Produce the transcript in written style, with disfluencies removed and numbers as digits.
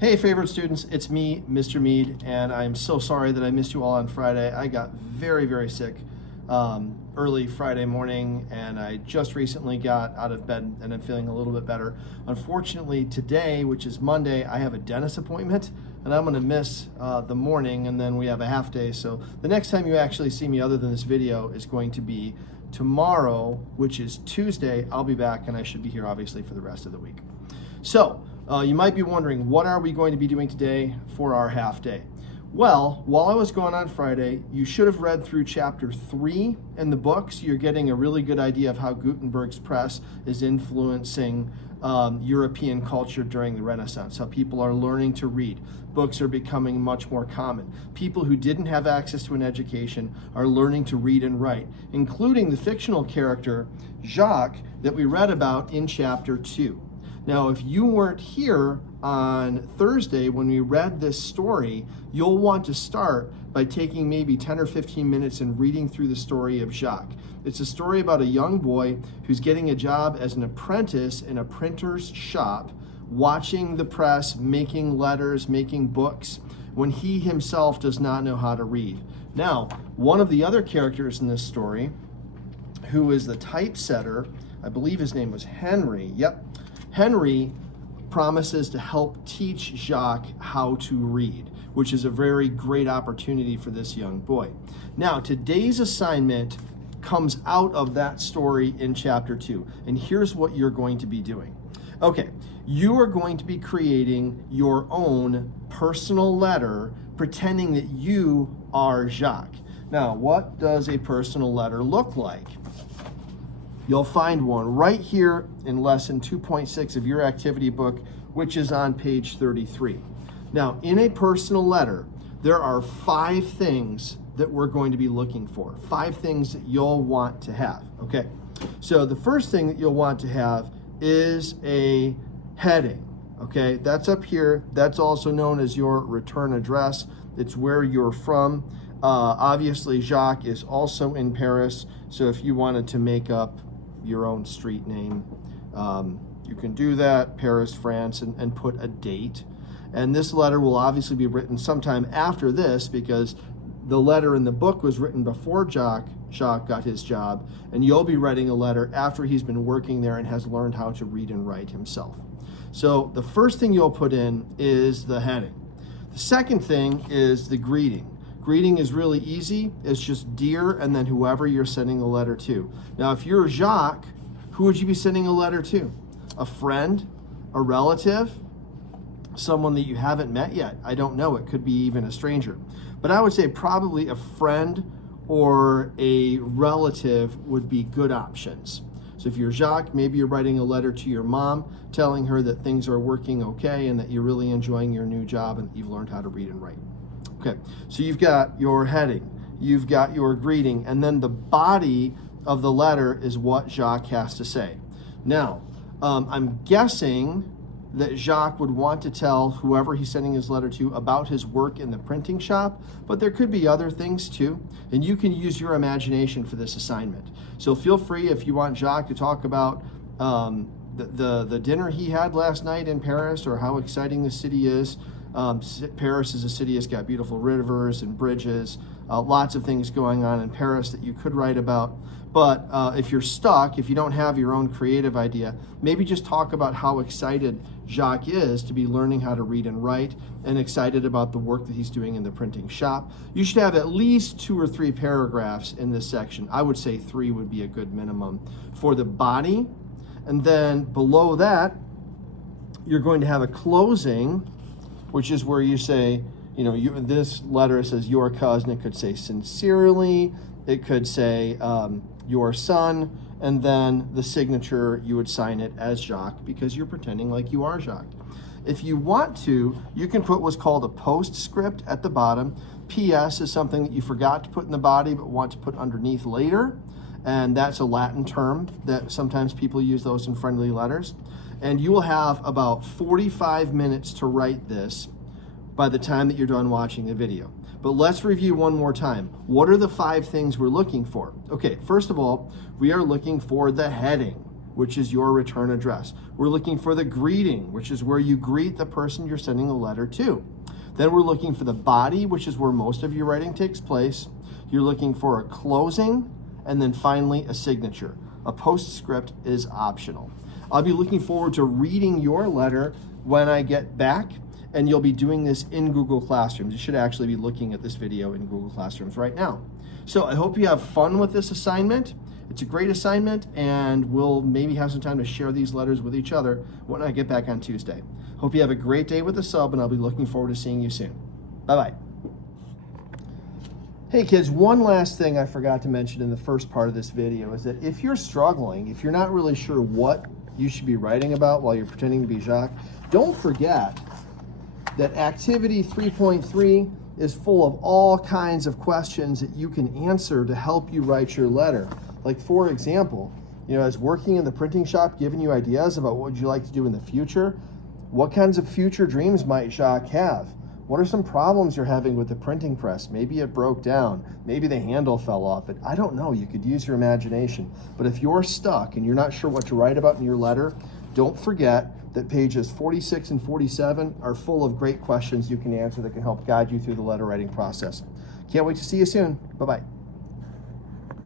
Hey, favorite students, it's me, Mr. Mead, and I'm so sorry that I missed you all on Friday. I got very, very sick early Friday morning, and I just recently got out of bed and I'm feeling a little bit better. Unfortunately, today, which is Monday, I have a dentist appointment, and I'm going to miss the morning, and then we have a half day. So the next time you actually see me other than this video is going to be tomorrow, which is Tuesday. I'll be back, and I should be here obviously for the rest of the week. So you might be wondering, what are we going to be doing today for our half day? Well, while I was gone on Friday, you should have read through chapter 3 in the books. You're getting a really good idea of how Gutenberg's press is influencing European culture during the Renaissance, how people are learning to read. Books are becoming much more common. People who didn't have access to an education are learning to read and write, including the fictional character Jacques that we read about in chapter 2. Now, if you weren't here on Thursday when we read this story, you'll want to start by taking maybe 10 or 15 minutes and reading through the story of Jacques. It's a story about a young boy who's getting a job as an apprentice in a printer's shop, watching the press, making letters, making books, when he himself does not know how to read. Now, one of the other characters in this story, who is the typesetter, I believe his name was Henry. Yep. Henry promises to help teach Jacques how to read, which is a very great opportunity for this young boy. Now, today's assignment comes out of that story in chapter 2, and here's what you're going to be doing. Okay, you are going to be creating your own personal letter, pretending that you are Jacques. Now, what does a personal letter look like? You'll find one right here in lesson 2.6 of your activity book, which is on page 33. Now, in a personal letter, there are 5 things that we're going to be looking for, 5 things that you'll want to have, okay? So the first thing that you'll want to have is a heading, okay? That's up here. That's also known as your return address. It's where you're from. Obviously, Jacques is also in Paris, so if you wanted to make up your own street name, you can do that, Paris, France, and put a date. And this letter will obviously be written sometime after this, because the letter in the book was written before Jacques got his job, and you'll be writing a letter after he's been working there and has learned how to read and write himself. So the first thing you'll put in is the heading. The second thing is the greeting. Greeting is really easy. It's just dear, and then whoever you're sending the letter to. Now, if you're Jacques, who would you be sending a letter to? A friend, a relative, someone that you haven't met yet. I don't know. It could be even a stranger. But I would say probably a friend or a relative would be good options. So if you're Jacques, maybe you're writing a letter to your mom, telling her that things are working okay and that you're really enjoying your new job and that you've learned how to read and write. Okay, so you've got your heading, you've got your greeting, and then the body of the letter is what Jacques has to say. Now, I'm guessing that Jacques would want to tell whoever he's sending his letter to about his work in the printing shop, but there could be other things too, and you can use your imagination for this assignment. So feel free, if you want Jacques to talk about the dinner he had last night in Paris, or how exciting the city is. Paris is a city that's got beautiful rivers and bridges, lots of things going on in Paris that you could write about. But if you're stuck, if you don't have your own creative idea, maybe just talk about how excited Jacques is to be learning how to read and write, and excited about the work that he's doing in the printing shop. You should have at least 2 or 3 paragraphs in this section. I would say 3 would be a good minimum for the body. And then below that, you're going to have a closing, which is where you say, this letter says your cousin. It could say sincerely. It could say your son. And then the signature, you would sign it as Jacques, because you're pretending like you are Jacques. If you want to, you can put what's called a postscript at the bottom. PS is something that you forgot to put in the body but want to put underneath later. And that's a Latin term that sometimes people use those in friendly letters. And you will have about 45 minutes to write this by the time that you're done watching the video. But let's review one more time. What are the 5 things we're looking for? Okay, first of all, we are looking for the heading. which is your return address. We're looking for the greeting, which is where you greet the person you're sending the letter to. Then we're looking for the body, which is where most of your writing takes place. You're looking for a closing, and then finally a signature. A postscript is optional. I'll be looking forward to reading your letter when I get back, and you'll be doing this in Google Classrooms. You should actually be looking at this video in Google Classrooms right now. So I hope you have fun with this assignment. It's a great assignment, and we'll maybe have some time to share these letters with each other when I get back on Tuesday. Hope you have a great day with the sub, and I'll be looking forward to seeing you soon. Bye-bye. Hey kids, one last thing I forgot to mention in the first part of this video is that if you're struggling, if you're not really sure what you should be writing about while you're pretending to be Jacques, don't forget that Activity 3.3 is full of all kinds of questions that you can answer to help you write your letter. Like, for example, as working in the printing shop giving you ideas about what would you like to do in the future? What kinds of future dreams might Jacques have? What are some problems you're having with the printing press? Maybe it broke down. Maybe the handle fell off it. I don't know. You could use your imagination. But if you're stuck and you're not sure what to write about in your letter, don't forget that pages 46 and 47 are full of great questions you can answer that can help guide you through the letter writing process. Can't wait to see you soon. Bye-bye.